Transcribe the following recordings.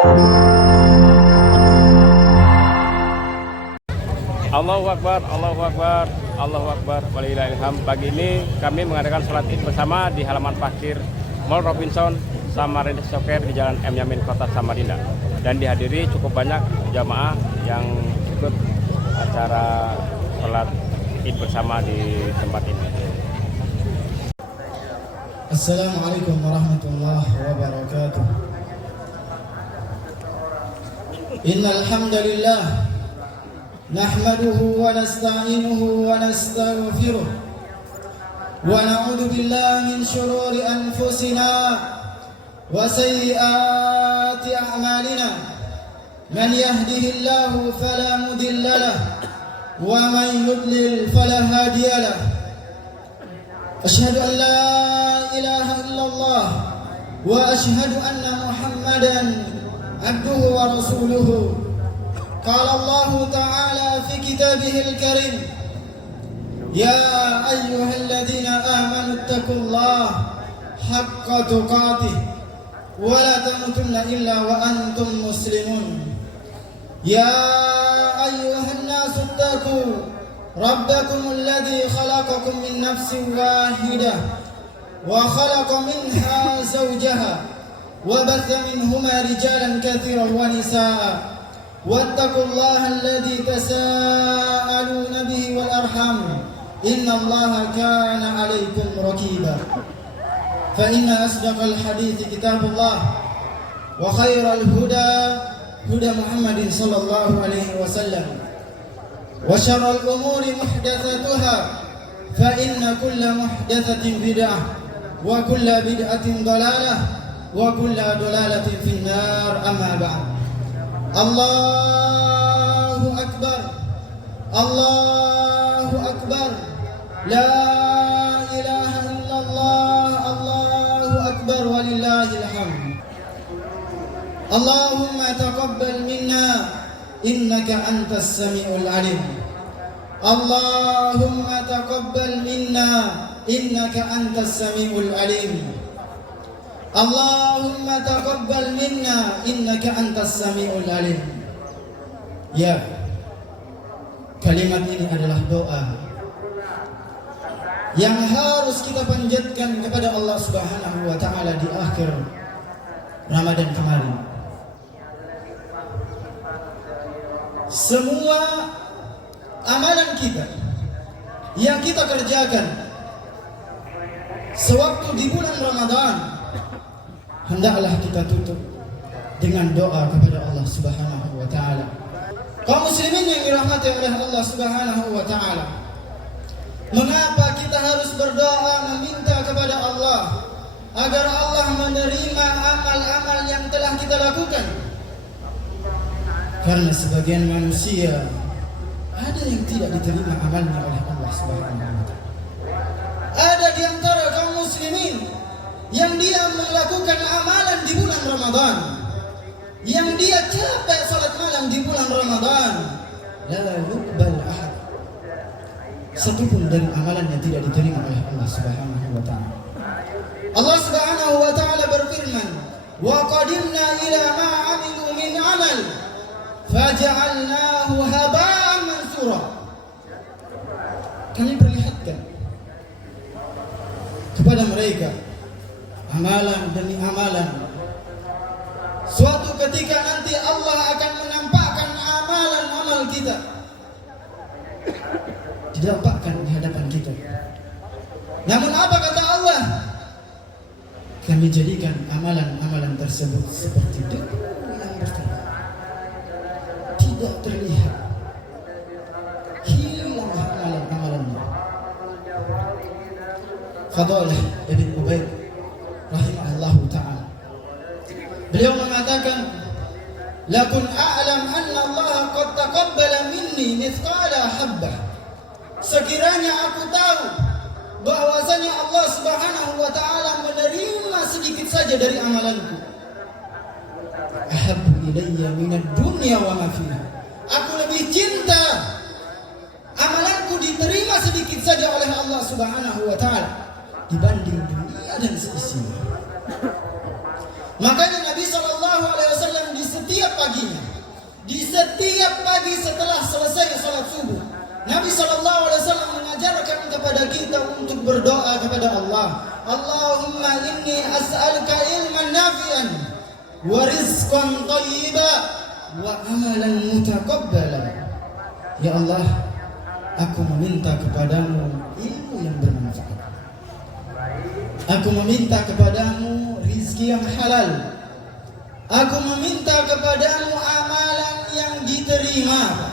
Allahu Akbar, Allahu Akbar, Allahu Akbar, walillahilham. Pagi ini kami mengadakan sholat id bersama di halaman parkir Mall Robinson Samarinda Square di Jalan M Yamin, Kota Samarinda. Dan dihadiri cukup banyak jamaah yang ikut acara sholat id bersama di tempat ini. Assalamualaikum warahmatullahi wabarakatuh. Innal hamdalillah nahmaduhu wa nasta'inuhu wa nastaghfiruh wa na'udzu billahi min shururi anfusina wa sayyiati a'malina. Man yahdihillahu fala mudilla lahu wa man yudlil fala hadiya lahu. Asyhadu an la ilaha illallah wa asyhadu anna Muhammadan abduhu wa rasuluhu. Qala Allah ta'ala fi kitabihil karim, ya ayyuhalladzina amanu taqullaha haqqa tuqatih wa la tamutunna illa wa antum muslimun. Ya ayyuhan nasu taqu rabbakum alladzi khalaqakum min nafsin wahidah wa khalaqa minha zawjaha wa batha minhuma rijalan katsiran wa nisaa. Wattaqullaha alladzi tasaaluna bihi wal arham innallaha kana 'alaikum raqiba. Fa inna asdaqal hadithi kitabullah wa khairal huda huda Muhammadin sallallahu alaihi wasallam wa syarrul umuri muhdatsatuha fa inna kulla muhdatsatin bid'ah wa kulla bid'atin dhalalah wa kulla dhalalatin finnar. Amma ba'd. Allahu akbar, Allahu akbar, la ilaha illallah, Allahu akbar, walillahil hamd. Allahumma taqabbal minna innaka antas samiul alim. Allahumma taqabbal minna innaka antas samiul alim. Allahumma taqabbal minna innaka antas samiul alim. Ya, kalimat ini adalah doa yang harus kita panjatkan kepada Allah Subhanahu wa taala di akhir Ramadan kemarin. Semua amalan kita yang kita kerjakan sewaktu di bulan Ramadan hendaklah kita tutup dengan doa kepada Allah Subhanahu wa taala. Kaum muslimin yang dirahmati oleh Allah Subhanahu wa taala, mengapa kita harus berdoa meminta kepada Allah agar Allah menerima amal-amal yang telah kita lakukan? Karena sebagian manusia ada yang tidak diterima amalnya oleh Allah Subhanahu wa taala. Ada di antara kaum muslimin yang dia melakukan amalan di bulan Ramadan, yang dia capek salat malam di bulan Ramadan, la yuqbal ahad, satupun dari amalannya tidak diterima oleh Allah Subhanahu wa taala. Allah Subhanahu wa taala berfirman, wa qadimna ila ma 'amilu min 'amal faj'alnahu haba'an mansura. Kami perlihatkan kepada mereka amalan demi amalan. Suatu ketika nanti Allah akan menampakkan amalan-amal kita, ditampakkan di hadapan kita. Namun apa kata Allah? Kami jadikan amalan-amalan tersebut seperti debu yang berterbangan, tidak terlihat, hilang amalan-amalannya. Fadalah Ibn Ubayd rahimahullahu ta'ala, beliau mengatakan, lakun a'lam anna Allah qad taqabbala minni mithqala habbah. Sekiranya aku tahu bahwasanya Allah Subhanahu wa taala menerima sedikit saja dari amalanku, ahabbu ilayya minad dunya wa ma fiha. Aku lebih cinta amalanku diterima sedikit saja oleh Allah Subhanahu wa taala dibanding dunia dan seisinya. Makanya Nabi SAW setiap pagi setelah selesai salat subuh, Nabi SAW mengajarkan kepada kita untuk berdoa kepada Allah. Allahumma inni as'aluka ilman nafi'an wa rizqan thayyiba wa amalan mutaqabbala. Ya Allah, aku meminta kepadamu ilmu yang bermanfaat. Aku meminta kepadamu rizki yang halal. Aku meminta kepadamu amalan yang diterima.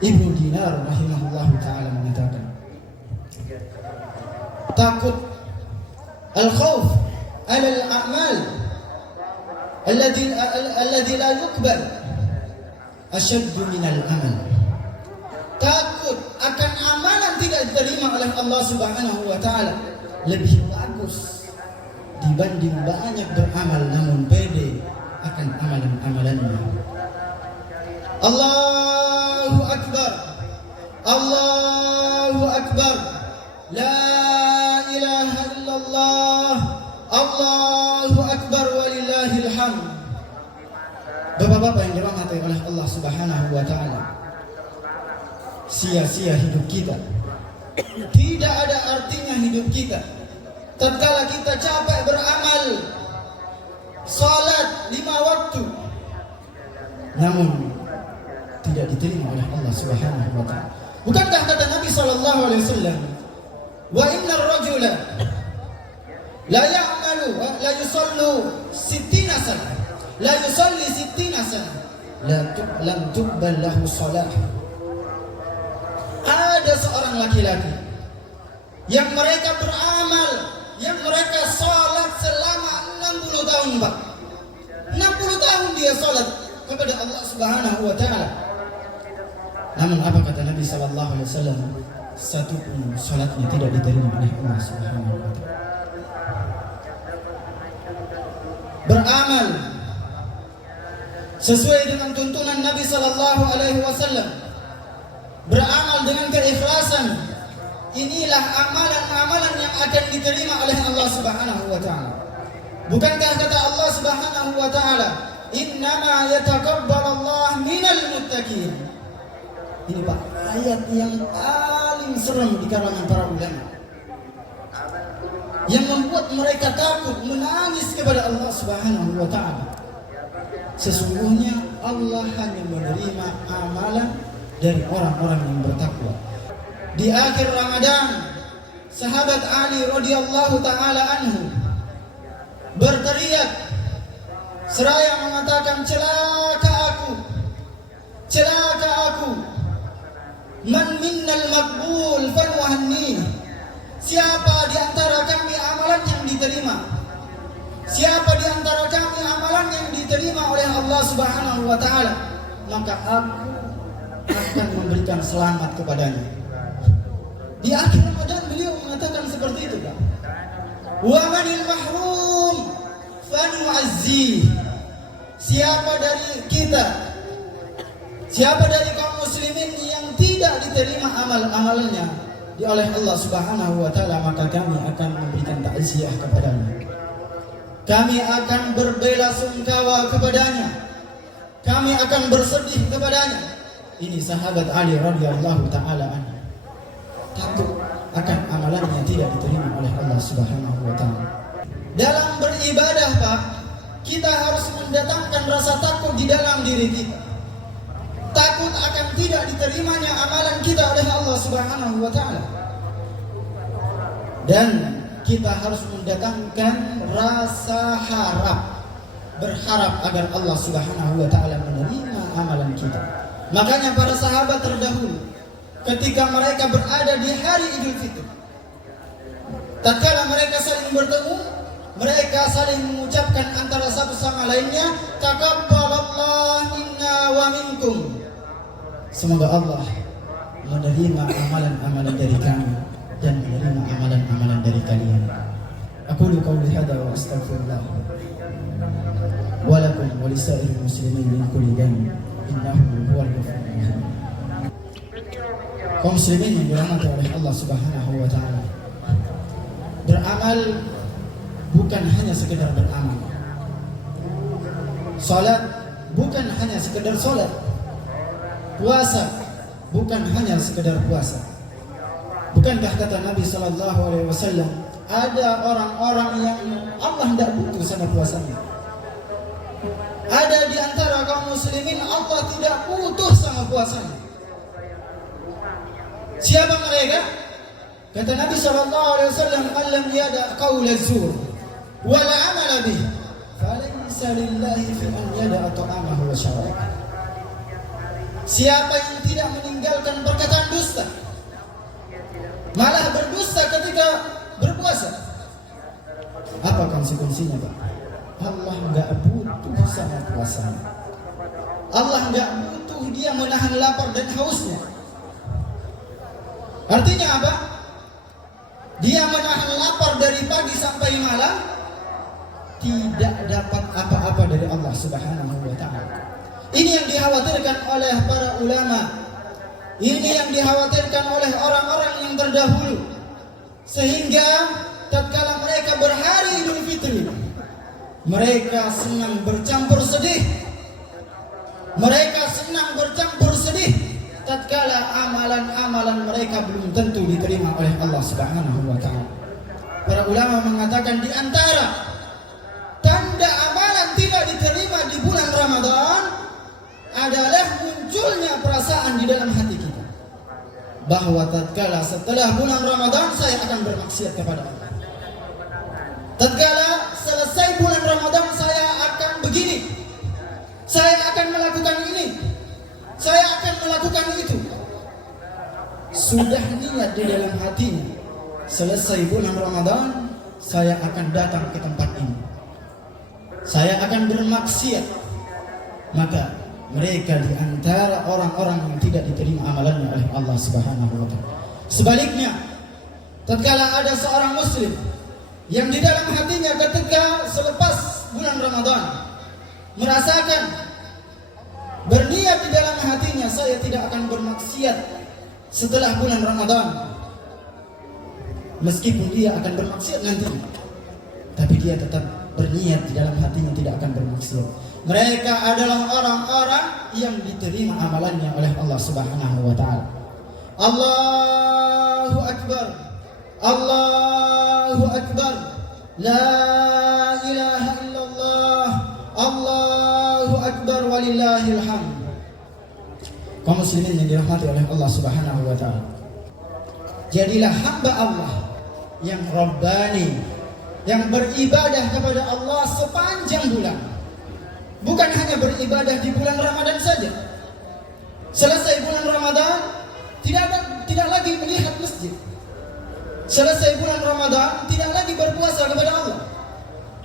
Ibnu Dinar rahimahullah ta'ala mengatakan, takut al-khawf ala al-a'mal alladhi la yuqbal asyaddu min al-amal. Takut akan amalan tidak diterima oleh Allah Subhanahu wa ta'ala lebih bagus dibanding banyak beramal namun pede akan amalan-amalannya. Allahu Akbar, Allahu Akbar, La ilaha illallah, Allahu Akbar walillahil hamd. Bapak-bapak yang dirahmati oleh Allah Subhanahu wa ta'ala, sia-sia hidup kita. Tidak ada artinya hidup kita tatkala kita capek beramal salat 5 waktu namun tidak diterima oleh Allah Subhanahu wa ta'ala. Bukankah kata Nabi sallallahu alaihi wasallam, wa innar rajula la ya'malu la yusallu 60 sana, la yusalli 60 sana, lam tuqbal lahu salah. Ada seorang laki-laki yang mereka beramal, yang mereka salat selama 60 tahun, Pak. 60 tahun dia salat kepada Allah Subhanahu wa ta'ala. Namun apa kata Nabi sallallahu alaihi wasallam? Satu pun salatnya tidak diterima oleh Allah Subhanahu wa ta'ala. Beramal sesuai dengan tuntunan Nabi sallallahu alaihi wasallam, beramal dengan keikhlasan, inilah amalan-amalan yang akan diterima oleh Allah Subhanahu wa ta'ala. Bukankah kata Allah Subhanahu wa ta'ala, innama yataqabbalullah minal muttaqin. Ini Pak, ayat yang paling serem di kalangan para ulama, yang membuat mereka takut menangis kepada Allah Subhanahu wa ta'ala. Sesungguhnya Allah hanya menerima amalan dari orang-orang yang bertakwa. Di akhir Ramadan, sahabat Ali radhiyallahu taala anhu berteriak seraya mengatakan, celaka aku, celaka aku, man minnal maqbul fanuhanni. Siapa di antara kami amalan yang diterima? Siapa di antara kami amalan yang diterima oleh Allah Subhanahu wa ta'ala, maka aku akan memberikan selamat kepadanya. Di akhir Ramadan beliau mengatakan seperti itu, Pak. Wa manil mahrum fanu'azzi. Siapa dari kita, siapa dari kaum muslimin yang tidak diterima amal-amalannya oleh Allah Subhanahu wa ta'ala, maka kami akan memberikan takziah kepadanya. Kami akan berbela-sungkawa kepadanya. Kami akan bersedih kepadanya. Ini sahabat Ali radhiyallahu taala anhu takut akan amalannya tidak diterima oleh Allah Subhanahu wa ta'ala. Dalam beribadah, Pak, kita harus mendatangkan rasa takut di dalam diri kita. Takut akan tidak diterimanya amalan kita oleh Allah Subhanahu wa ta'ala. Dan kita harus mendatangkan rasa harap, berharap agar Allah Subhanahu wa ta'ala menerima amalan kita. Makanya para sahabat terdahulu ketika mereka berada di hari Idul Fitri, tatkala mereka saling bertemu, mereka saling mengucapkan antara satu sama lainnya, taqabbalallahu minna wa minkum. Semoga Allah menerima amalan-amalan dari kami dan menerima amalan-amalan dari kalian. Aqulu qawli hadza wa astaghfirullah wa lakum wa lisa'iril muslimin min kulli dhanbin innahu huwal ghafurur rahim. Kaum muslimin yang dirahmati oleh Allah Subhanahu wa ta'ala, beramal bukan hanya sekedar beramal. Salat bukan hanya sekedar sholat, puasa bukan hanya sekedar puasa. Bukankah kata Nabi Sallallahu Alaihi Wasallam, ada orang-orang yang Allah tidak butuh sama puasanya. Ada di antara kaum muslimin Allah tidak butuh sama puasanya. Siapa mereka? Kata Nabi Sallallahu Alaihi Wasallam, "Alam yada qaul az-zur wa la amala bih, falaysa lillahi fi an yada ta'amahu wa syarabahu." Siapa yang tidak meninggalkan perkataan dusta, malah berdusta ketika berpuasa, apa konsekuensinya, Pak? Allah enggak butuh sama puasanya. Allah enggak butuh dia menahan lapar dan hausnya. Artinya apa? Dia menahan lapar dari pagi sampai malam, tidak dapat apa-apa dari Allah Subhanahu wa ta'ala. Ini yang dikhawatirkan oleh para ulama. Ini yang dikhawatirkan oleh orang-orang yang terdahulu. Sehingga tatkala mereka berhari Idul Fitri, mereka senang bercampur sedih. Mereka senang bercampur sedih tatkala amalan-amalan mereka belum tentu diterima oleh Allah Subhanahu wa ta'ala. Para ulama mengatakan di antara tanda amalan tidak diterima di bulan Ramadan adalah munculnya perasaan di dalam hati kita bahwa tatkala setelah bulan Ramadan saya akan bermaksiat kepada Allah. Tatkala selesai bulan Ramadan saya akan begini, saya akan melakukan ini, saya akan melakukan itu. Sudah niat di dalam hatinya, selesai bulan Ramadan saya akan datang ke tempat ini, saya akan bermaksiat. Maka mereka di antara orang-orang yang tidak diterima amalannya oleh Allah Subhanahu wa ta'ala. Sebaliknya, tatkala ada seorang muslim yang di dalam hatinya ketika selepas bulan Ramadan merasakan, berniat di dalam hatinya, saya tidak akan bermaksiat setelah bulan Ramadan, meskipun dia akan bermaksiat nanti, tapi dia tetap berniat di dalam hatinya tidak akan bermaksiat. Mereka adalah orang-orang yang diterima amalannya oleh Allah Subhanahu wa ta'ala. Allahu Akbar, Allahu Akbar, la ilaha illallah, Allahu Akbar, walillahil hamd. Kaum muslimin yang dirahmati oleh Allah Subhanahu wa ta'ala, jadilah hamba Allah yang Rabbani, yang beribadah kepada Allah sepanjang bulan. Bukan hanya beribadah di bulan Ramadan saja. Selesai bulan Ramadan tidak lagi melihat masjid. Selesai bulan Ramadan tidak lagi berpuasa kepada Allah.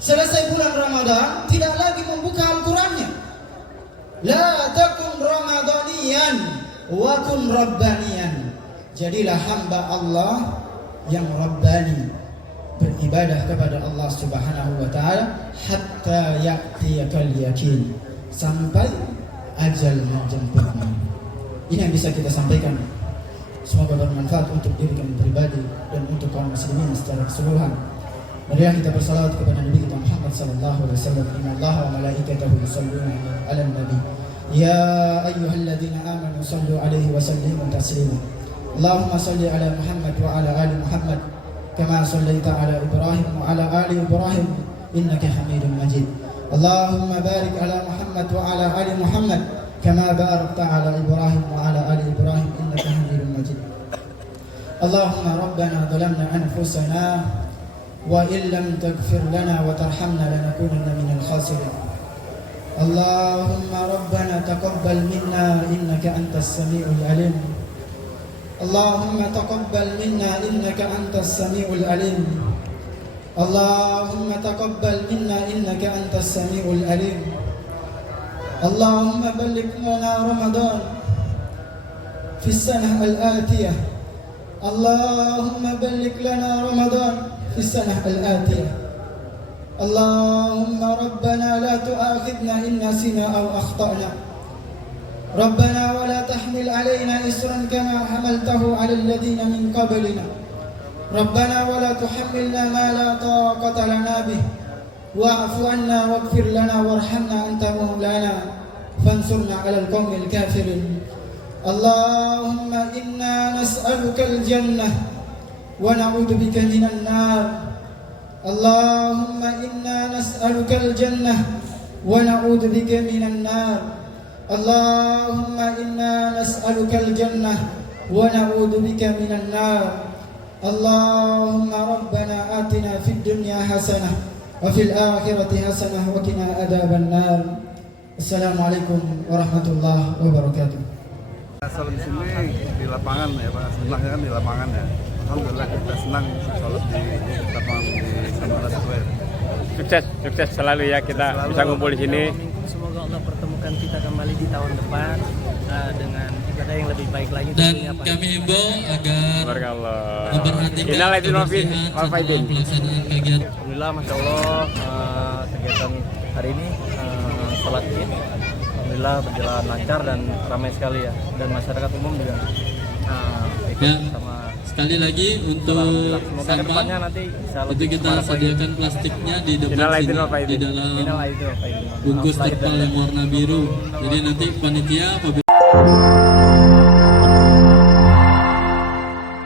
Selesai bulan Ramadan tidak lagi membuka Al-Qur'annya. La takun ramadaniyan wa kun rabbaniyan. Jadilah hamba Allah yang Rabbani, beribadah kepada Allah Subhanahu wa ta'ala hatta ya'tiyakal yakin, sampai ajal menjemputmu. Ini yang bisa kita sampaikan. Semoga bermanfaat untuk diri kami pribadi dan untuk kaum muslimin secara keseluruhan. Marilah kita bersalawat kepada Nabi kita Muhammad sallallahu alaihi wasallam. Innallaha wa malaikatahu yusholluna 'alan nabi. Ya ayyuhalladzina amanu shallu 'alaihi wa sallimu taslima. Allahumma shalli 'ala Muhammad wa 'ala ali Muhammad كما صليت على إبراهيم وعلى آل إبراهيم إنك حميد مجيد. اللهم بارك على محمد وعلى آل محمد كما باركت على إبراهيم وعلى آل إبراهيم إنك حميد مجيد. اللهم ربنا ظلمنا أنفسنا وإن لم تغفر لنا وترحمنا لنكونن من الخاسرين. اللهم ربنا تقبل منا إنك أنت السميع العليم. اللهم تقبل منا إنك أنت السميع العليم. اللهم تقبل منا إنك أنت السميع العليم. اللهم بلغنا رمضان في السنة الآتية. اللهم بلغ لنا رمضان في السنة الآتية. اللهم ربنا لا تؤاخذنا إن نسينا أو أخطأنا. ربنا ولا تحمل علينا إصرا كما حملته على الذين من قبلنا. ربنا ولا تحملنا ما لا طاقة لنا به واعف عنا واغفر لنا وارحمنا أنت مولانا وانصرنا على القوم الكافرين. اللهم إنا نسألك الجنة ونعوذ بك من النار. اللهم إنا نسألك الجنة ونعوذ بك من النار. اللهم إنا نسألك الجنة ونعوذ بك من النار. اللهم ربنا آتنا في الدنيا حسنة وفي الآخرة حسنة وقنا عذاب النار. Assalamualaikum warahmatullahi wabarakatuh. Sholat di sini di lapangan ya Pak, senangnya kan di lapangan ya. Alhamdulillah kita senang sholat di lapangan di Samara Square. Sukses selalu ya kita Selalu. bisa ngumpul di sini. Semoga Allah pertemukan kita kembali di tahun depan dengan ibadah yang lebih baik lagi. Dan tentunya, Pak. kami himbau agar Barakallah. memperhatikan Innalillahi wa inna ilaihi kebersihan raji'un. setelah pelaksanaan kegiatan. Alhamdulillah, Masya Allah, kegiatan hari ini sholat Id Alhamdulillah berjalan lancar dan ramai sekali ya, dan masyarakat umum juga ikut Ya. sama. Sekali lagi untuk Alhamdulillah, semoga sampah kedepannya nanti bisa itu lebih kita semarak lagi. sediakan plastiknya di depan Innalillahi sini wa inna ilaihi di dalam Innalillahi wa inna ilaihi raji'un. bungkus Maaf lahir dan terpal batin. yang warna biru. Jadi nanti panitia apabila